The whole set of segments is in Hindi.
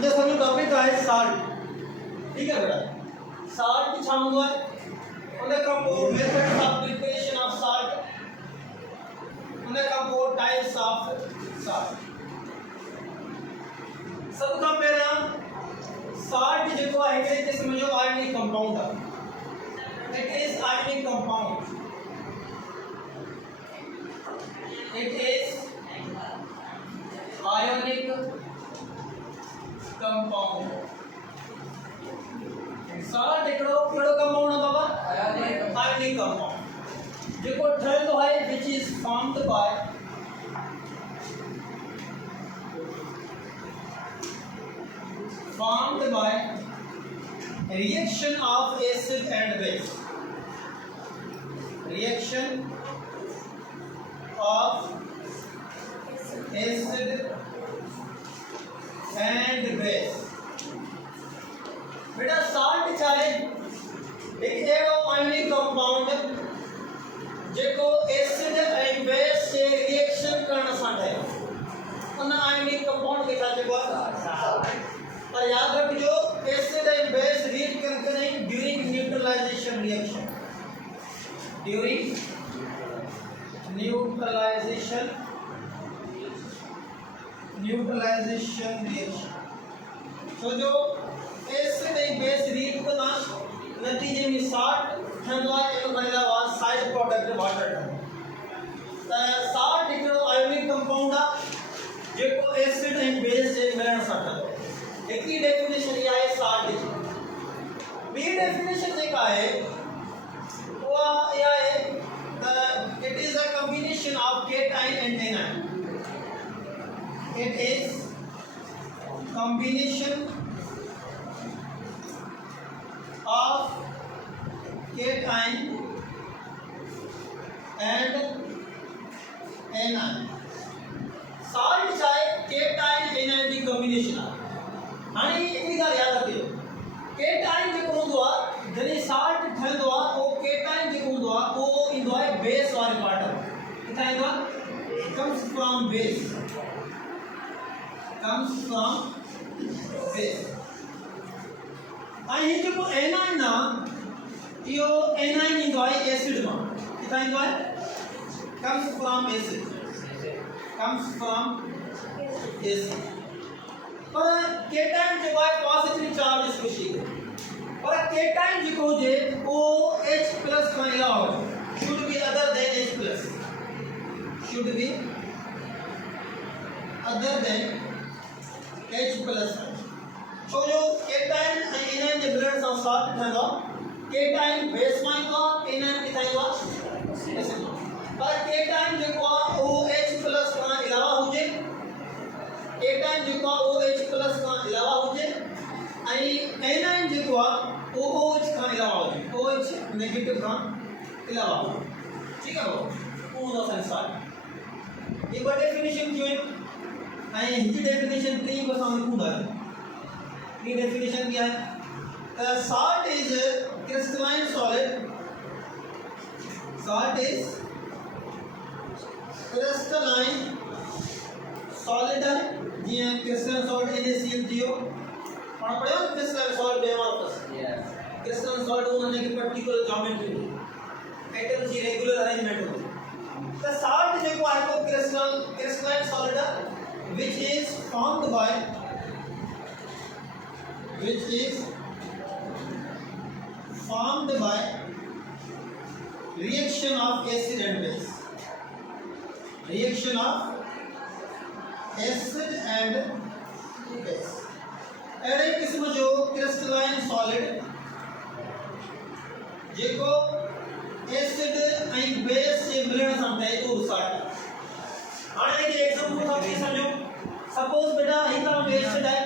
जो सानू टॉपिक है साल्ट, ठीक है बेटा। साल्ट की छाम हुआ है उन्हें compound methods of preparation of salt, उन्हें कंपाउंड टाइप्स ऑफ साल्ट। सब का पहला साल्ट जो है कि समझो आयनिक कंपाउंड है, it is ionic compound, it is ionic compound. Salt एकड़ो केड़ो कंपाउंड है बाबा? आयोनिक कंपाउंड जो ठहरदो है which is formed by reaction of acid and base, reaction of acid and base। बेटा साल्ट चाहे एक एगो आयनिक कंपाउंड जेको एसिड एंड बेस से रिएक्शन करना साथ है उन आयनिक कंपाउंड के साथ जेको और याद रखियो एसिड एंड बेस रिएक्ट करते नहीं during neutralization reaction, during neutralization reaction. तो जो एसिड एंड बेस रिएक्ट करना नतीजे में साल्ट ठंडा इन बनला बाद साइड प्रोडक्ट वाटर त साल्ट एक आयोनिक कंपाउंड है जेको एसिड एंड बेस से मिलण सां ठहंदो। एक ही डेफिनेशन ये है साल्ट जी। बी डेफिनेशन जेका है वो ये है it is a combination of cation and A9, it is combination of cation and anion। Salt चाहे केटाइन एनाइन की कॉम्बिनेशन है। हाणे एक गाल याद रखियो केटाइन जेको हूंदो आहे जॾहिं साल्ट ठहंदो आहे वो केटाइन जेको हूंदो आहे वो ईंदो आहे बेस वारे पार्ट में। किथां ईंदो आहे? Comes from base, comes from base। आई जो एनाइन ना यो एनाइन ईंदो आहे एसिड मां। किथां ईंदो आहे? comes from acid, comes from acid। पर केटाइन जो है पॉजिटिव चार्ज स्पेसिफिक और केटाइन जो हुजे वो H+ का अलावा should be other than H+, should be other than H+। तो जो केटाइन एनाइन जे ब्लड सां साल्ट ठहंदो केटाइन बेस मां ईंदो एनाइन किथां ईंदो एसिड मां। पर केटाइन जेको आहे वो H+ खां अलावा हुजे, केटाइन जेको आहे वो H+ खां अलावा हुजे ऐं एनाइन जेको आहे वो OH खां अलावा हुजे, OH नेगेटिव खां अलावा हुजे। ठीक है वो हूंदो असांजो साल्ट। ये ॿ डेफिनेशन थियूं आहिनि ऐं हिकु डेफिनेशन टी बि असां लिखूं था। टी डेफिनेशन क्या है? Salt is crystalline solid, salt is crystalline solid है जीअं क्रिस्टलाइन सॉलिड NaCl थियो पाण पढ़ियो न क्रिस्टलाइन सॉलिड बे वापस क्रिस्टलाइन सॉलिड उन्हें की पर्टिकुलर ज्योमेट्री एटम्स की रेगुलर अरेंजमेंट होती। तो साल्ट जेको आहे वो क्रिस्टलाइन सॉलिड है which is formed by reaction of acid and base, reaction of acid and base। अड़े किस्म जो क्रिस्टलाइन सॉलिड जेको एसिड ऐं बेस से मिलण सां ठहे उहो साल्ट। हाणे एक एग्जांपल था कि समझो सपोज बेटा ही का एसिड है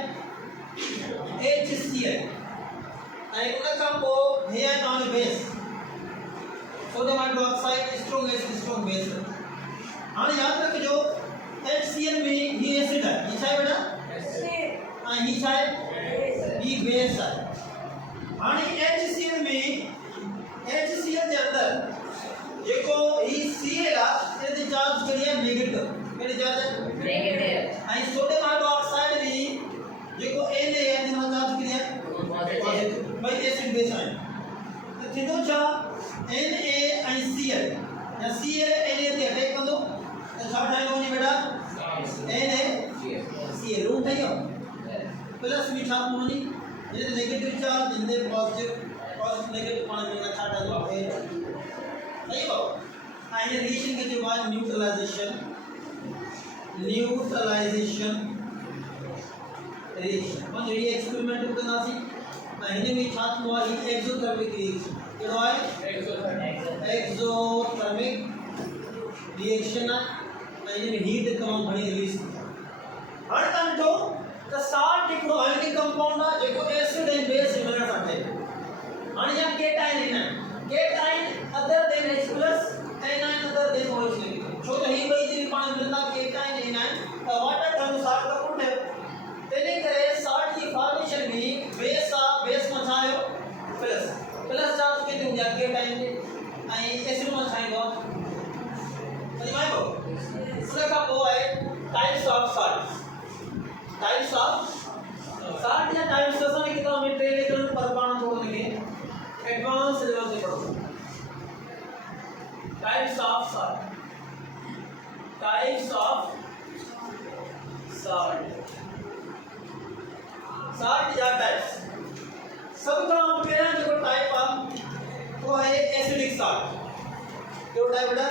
HCl ऐं उन खां पोइ हे आहे तव्हांजो base sodium hydroxide strong acid strong base. हाणे याद रखिजो HCl में ही एसिड है, ही छा आहे बेटा ऐं ही छा आहे ही बेस है। हाणे HCl में HCl जे अंदर जेको ही Cl आहे इनते चार्ज करिए नेगेटिव, केड़े चार्ज नेगेटिव ऐं सोडियम हाइड्रोक्साइड भी जेको पीएच आहिनि त थींदो छा NaCl या Cl Na ते अटैक कंदो त छा ठाहींदो वञे बेटा NaCl रूम ठही वियो प्लस में छा थो वञे ये नेगेटिव चार्ज जिंदे पॉजिटिव नेगेटिव पाण में छा ठहंदो आहे सही हो आइन रिएक्शन के जो बाद न्यूट्रलाइजेशन रिएक्शन पर जो ये एक्सपेरिमेंट कंदासी हिन में छा थो आहे एक्सोथर्मिक रिएक्शन केड़ो आहे एक्सोथर्मिक रिएक्शन आहे इन में हीट तमाम घणी रिलीज थी हाणे तव्हां ॾिठो त साल्ट हिकिड़ो आयोनिक कंपाउंड आहे जेको एसिड ऐं बेस मिलण सां ठहे हाणे या cation cation other than H+ A9 other than OH छो त ही ॿई जॾहिं पाण मिलंदा केटाइन एनाइन त वाटर ठहंदो साल्ट का कोन ठहियो तंहिं करे साल्ट जी फॉर्मेशन में बेस में छा आयो प्लस चार्ज केतिरी हूंदी आहे केटाइन ते ऐं एसिड में छा ईंदो आहे सम्झ में आयो उन खां पोइ आहे टाइप्स ऑफ साल्ट या टाइप्स असां किताब में टे लेखन पर पाण थोड़ो लिखे एडवांस लेवल ते पढ़ो टाइप्स ऑफ साल्ट या टाइप्स सब खां पहिरियां जेको टाइप आहे वो है एसिडिक साल्ट केड़ो टाइप बेटा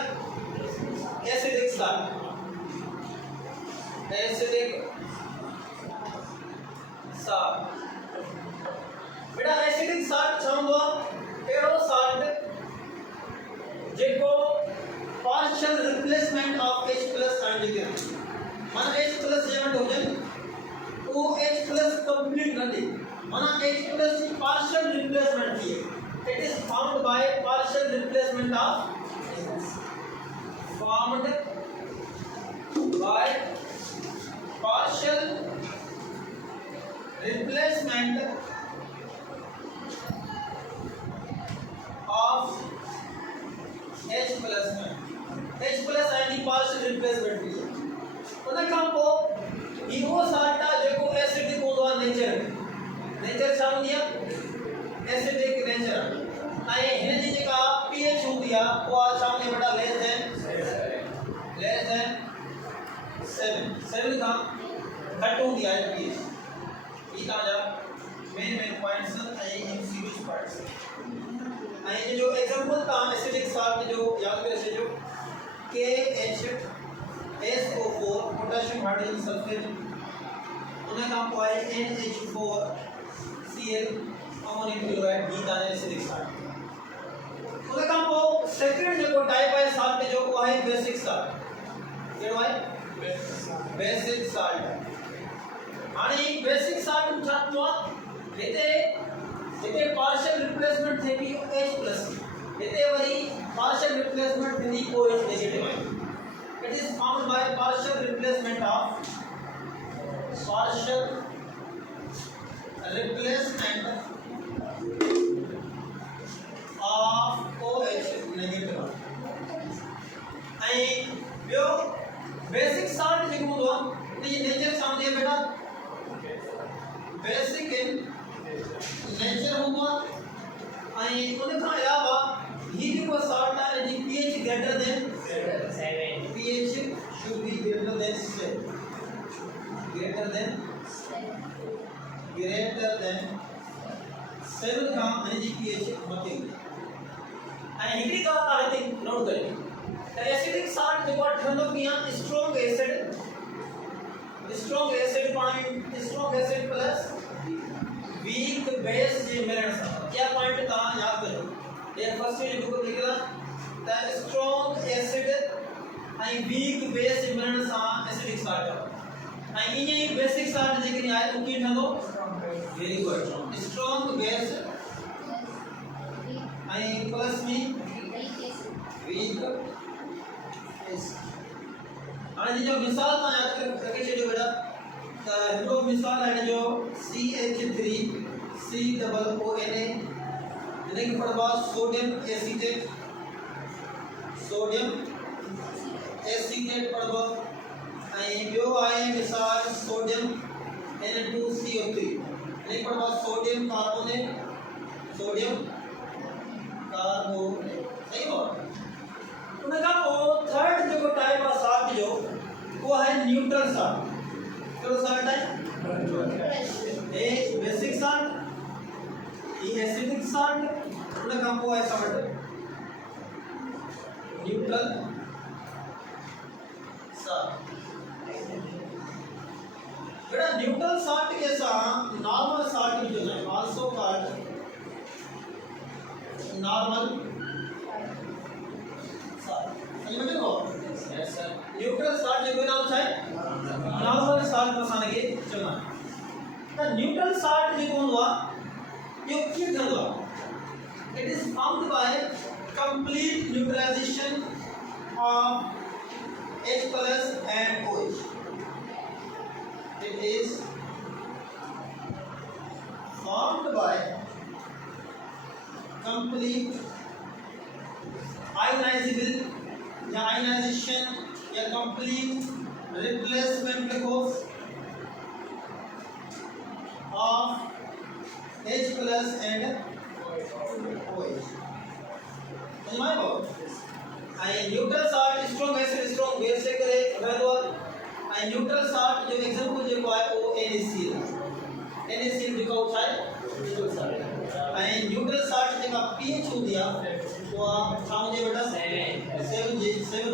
एसिडिक साल्ट बेटा एसिडिक साल्ट छा हूंदो आहे अहिड़ो साल्ट जेको partial replacement of H+ and माना H+ जेवट हुजनि वो H+ कंप्लीट न ॾे माना H+ जी पार्शियल रिप्लेसमेंट थिए it is found by partial replacement of replacement of H+ ion partial replacement भी है उन खां पोइ इहो साल्ट आहे जेको एसिडिक हूंदो आहे नेचर छा हूंदी आहे एसिडिक नेचर ऐं हिन जी जेका pH हूंदी आहे उहा छा हूंदी आहे बेटा लेस देन 7 खां घटि हूंदी आहे pH ये ताजा main points I MCQ points I जो एग्जांपल था एसिडिक साल्ट जो याद करे छो KHSO4 पोटेशियम हाइड्रोजन सल्फेट उन का पोइ NH4Cl अमोनियम क्लोराइड ही ताजा एसिडिक साल्ट उन का पोइ सेकंड जो टाइप है साल्ट जो वो है बेसिक साल्ट केड़ो है बेसिक साल्ट आणि बेसिक साल्ट छा थो हिते पार्शियल रिप्लेसमेंट थे भी H+ हिते वरी पार्शियल रिप्लेसमेंट थी OH नेगेटिव है it is found by partial replacement of OH negative ऐं ॿियो बेसिक साल्ट जेको हूंदो आहे उन जी नेचर छा हूंदी आहे बेटा बेसिक इन नेचर हूंदो आहे ऐं उन खां अलावा ही जेको साल्ट आहे जी pH greater than 7 pH should be greater than 7 खां जी pH मथे ऐं हिकड़ी ॻाल्हि तव्हां हिते नोट करियो त एसिडिक साल्ट जेको ठहंदो कीअं स्ट्रॉन्ग एसिड पाणी strong acid plus weak base जे मिलण सां क्या पॉइंट तव्हां याद कयो ये फर्स्ट में बुक लिखला त स्ट्रॉन्ग एसिड ऐं वीक बेस जे मिलण सां एसिडिक साल्ट ऐं इन ही बेसिक साल्ट जेकॾहिं आहे उहो कीअं ठहंदो वेरी गुड स्ट्रॉन्ग बेस ऐं प्लस में वीक बेस हाणे जो मिसाल तव्हां यादि रखे छॾियो बेटा त हिकिड़ो मिसाल आहे हिन जो CH3COONA हिनखे पढ़बो आहे सोडियम एसीटेट पढ़बो ऐं ॿियो आहे मिसाल सोडियम Na2CO3 हिनखे पढ़बो आहे सोडियम कार्बोनेट सोडियम कार्बोनेट सही बात। उन्हें कहा वो थर्ड जो टाइप ऑफ साल्ट जो वो है न्यूट्रल साल्ट। कौन साल्ट है? एक बेसिक साल्ट, ये एसिडिक साल्ट, उन्हें कहा वो है साल्ट न्यूट्रल साल्ट। बेटा न्यूट्रल साल्ट के साथ नॉर्मल साल्ट भी जो है आल्सो कॉल्ड नॉर्मल साल्ट। समझ में देखो यस सर न्यूट्रल साल्ट जो नाम है नॉर्मल साल्ट बसाने के चलना तो न्यूट्रल साल्ट जो कौन हुआ ये क्यों हुआ? It is formed bye complete neutralization of H plus and OH. It is formed by complete ionizable या ionization या complete replacement of H plus and OH. माय बात आई neutral salt strong acid strong base से करे वेलवर आई न्यूट्रल साल्ट जो एग्जांपल जो है वो NaCl जो का है न्यूट्रल साल्ट आई न्यूट्रल साल्ट का pH हो दिया तो आप समझे बेटा 7 हो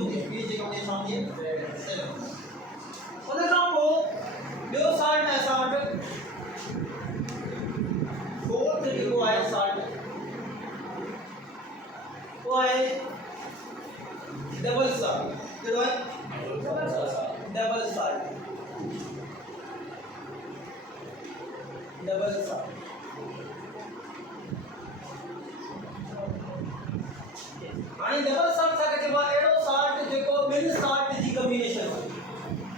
गया pH का हमने समझिए 7 और देखो वो जो साल्ट है साल्ट फोर्थ जो है साल्ट वो है डबल साल्ट। क्या है डबल साल्ट डबल साल्ट आणि डबल साल्ट सारखे जेव्हा एडो साल्ट जेको बिन साल्ट जी कॉम्बिनेशन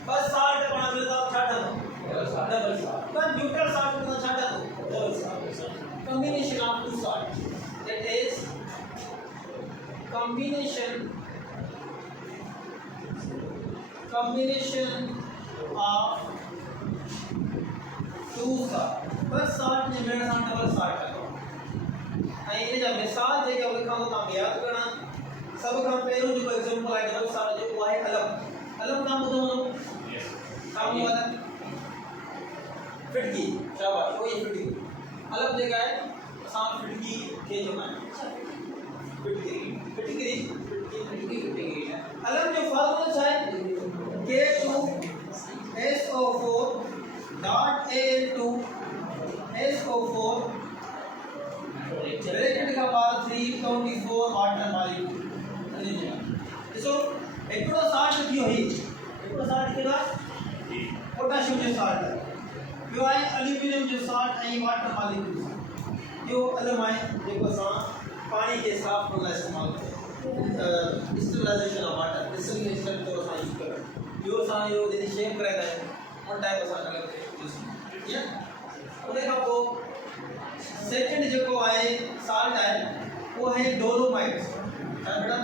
बस साल्ट पण आपल्याला छाटतो डबल साल्ट पण न्यूट्रल साल्ट पण छाटतो double salt combination of two salt that is combination of two salt बस salt ने मेरे साथ डबल salt है आई ये जब मिसाल दे के अगर हम काम याद करना सब काम पेरू जो एग्जांपल है डबल salt जो है अलग काम तो काम वाला फिटकी शाबाश वही फिटकी अलग जगह है साथ फिटकी के जो है फिटकी अलग जो फार्मूला है K2SO4 dot Al2 SO4 bracket का पावर 324 वाटर मॉलिक्यूल। सो एकड़ो साल्ट की होई एकड़ो साल्ट के बाद पोटेशियम जो साल्ट है यो है एल्यूमिनियम जो साल्ट है वाटर मॉलिक्यूल जो अलग है देखो सा पानी के साफ होना इस्तेमाल डिस्टिलाइजेशन ऑफ वाटर डिस्टिलेशन को सा यूज कर यो सा यो यदि शेप रहता है ऑन टाइप सा अलग या और देखो को सेकंड जो को है साल्ट है वो है डोलोमाइट है बेटा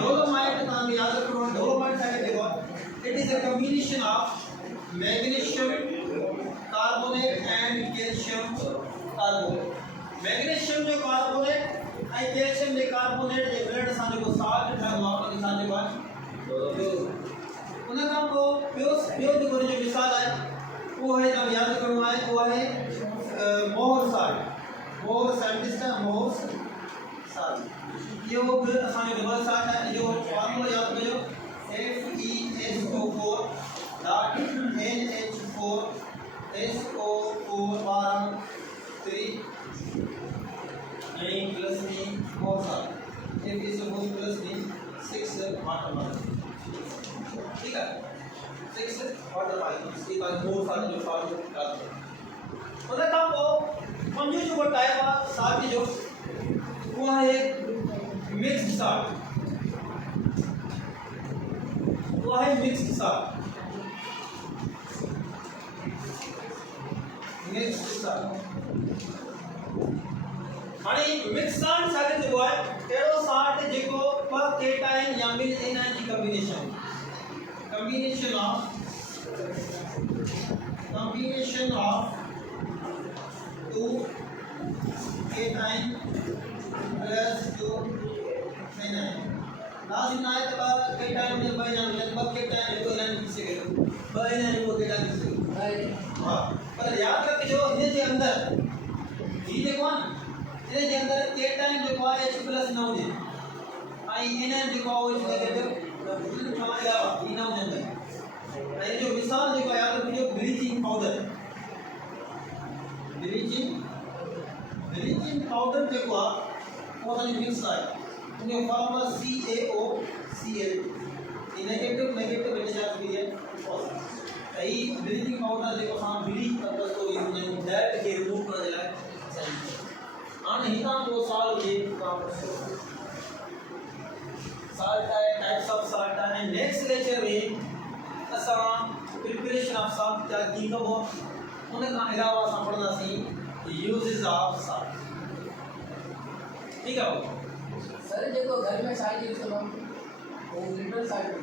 डोलोमाइट नाम याद रखो डोलोमाइट है देखो it is a combination of magnesium carbonate and calcium carbonate. Magnesium जो कार्बोनेट आई कैल्शियम जो कार्बोनेट जे ब्लड सा जो साल्ट था वापस सा जो उन का को पियो जो मिसाल है वो है तब याद करना है वो है मोर साल्ट मोर साइंटिस्ट है मोर साल्ट ये वो असाने डबल साल्ट है जो फार्मूला याद करो FeSO4 डॉट NH4 SO4 बारह 3 नहीं प्लस नहीं मोर साल्ट FeSO4 प्लस नहीं 6 वाटर मॉलिक्यूल ठीक है 6 वाटर मॉलिक्यूल इसके बाद मोर साल्ट जो फार्मूला याद करो और देखो वो मंजू जो टाइप ऑफ साल्ट जो वो है मिक्स्ड साल्ट वो है मिक्स्ड साल्ट आणि मिक्स साल्ट सागे जो है एडो साल्ट जेको पर केटाइन या मिल एनायन की combination of two K time plus जो नहीं है लास्ट में आया तब K टाइम में बना लगभग K टाइम को लाइन किसे करो बना को K टाइम किसे हां पर याद रख जो ये जे अंदर ये देखो ना ये जे अंदर K टाइम जो है H प्लस 9 है आई N जो है वो इसका कहते हैं हमारे अलावा ये 9 अंदर ये जो विशाल जो याद रख जो ब्लीचिंग पाउडर ब्लीचिंग पाउडर देखो आप वो वाली मिक्स है उनके फॉर्मूला CaOCl ये नेगेटिव बन जाती है यही ब्लीचिंग पाउडर देखो हां ब्लीच पर्पस को यूज डायरेक्ट के रिमूव कर देला है आन हिता को सॉल्व ये काम salt types of salt and next lecture में असा प्रिपरेशन ऑफ salt क्या की कबो उन का अलावा असां पढ़ंदासीं यूजेस ऑफ salt ठीक है सर जो घर में साइड यूज करो वो लिटरल साइड